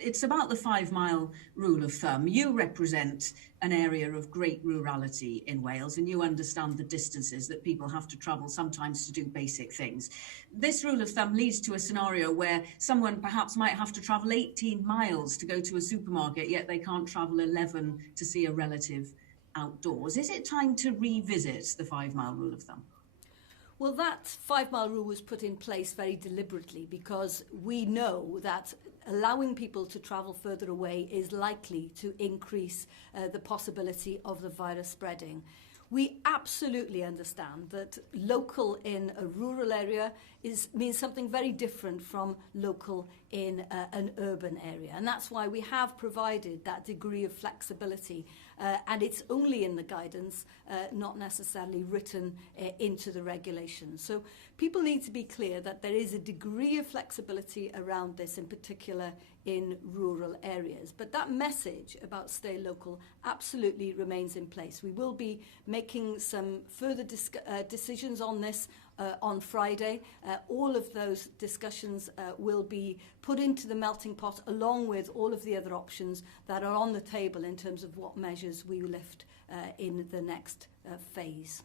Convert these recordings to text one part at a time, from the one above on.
It's about the 5-mile rule of thumb. You represent an area of great rurality in Wales, and you understand the distances that people have to travel sometimes to do basic things. This rule of thumb leads to a scenario where someone perhaps might have to travel 18 miles to go to a supermarket, yet they can't travel 11 to see a relative outdoors. Is it time to revisit the 5-mile rule of thumb? Well, that 5-mile rule was put in place very deliberately because we know that allowing people to travel further away is likely to increase the possibility of the virus spreading. We absolutely understand that local in a rural area means something very different from local in an urban area. And that's why we have provided that degree of flexibility. And it's only in the guidance, not necessarily written into the regulations. So people need to be clear that there is a degree of flexibility around this, in particular in rural areas. But that message about stay local absolutely remains in place. We will be making some further decisions on this on Friday. All of those discussions will be put into the melting pot along with all of the other options that are on the table in terms of what measures we lift in the next phase.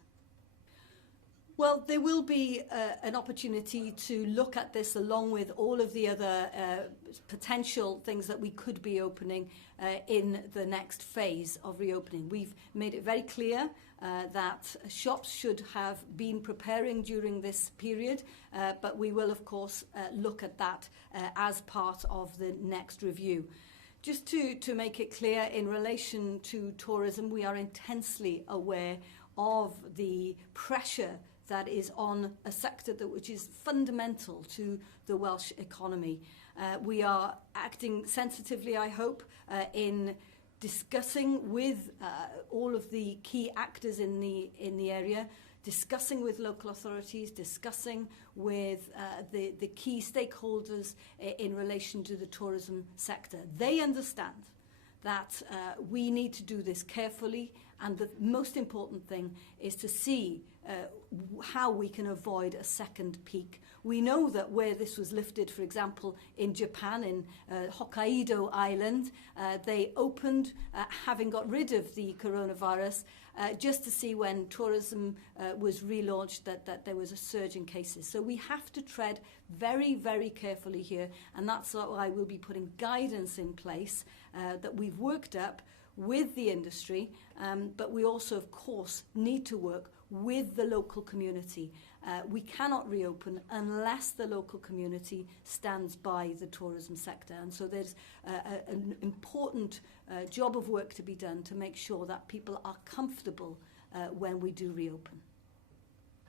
Well, there will be an opportunity to look at this along with all of the other potential things that we could be opening in the next phase of reopening. We've made it very clear that shops should have been preparing during this period, but we will, of course, look at that as part of the next review. Just to make it clear, in relation to tourism, we are intensely aware of the pressure that is on a sector which is fundamental to the Welsh economy. We are acting sensitively, I hope, in discussing with all of the key actors in the area, discussing with local authorities, discussing with the key stakeholders in relation to the tourism sector. They understand that we need to do this carefully, and the most important thing is to see how we can avoid a second peak. We know that where this was lifted, for example, in Japan, in Hokkaido Island, they opened, having got rid of the coronavirus, just to see when tourism was relaunched that there was a surge in cases. So we have to tread very, very carefully here, and that's why we'll be putting guidance in place that we've worked up with the industry, but we also, of course, need to work with the local community. We cannot reopen unless the local community stands by the tourism sector. And so there's an important job of work to be done to make sure that people are comfortable when we do reopen.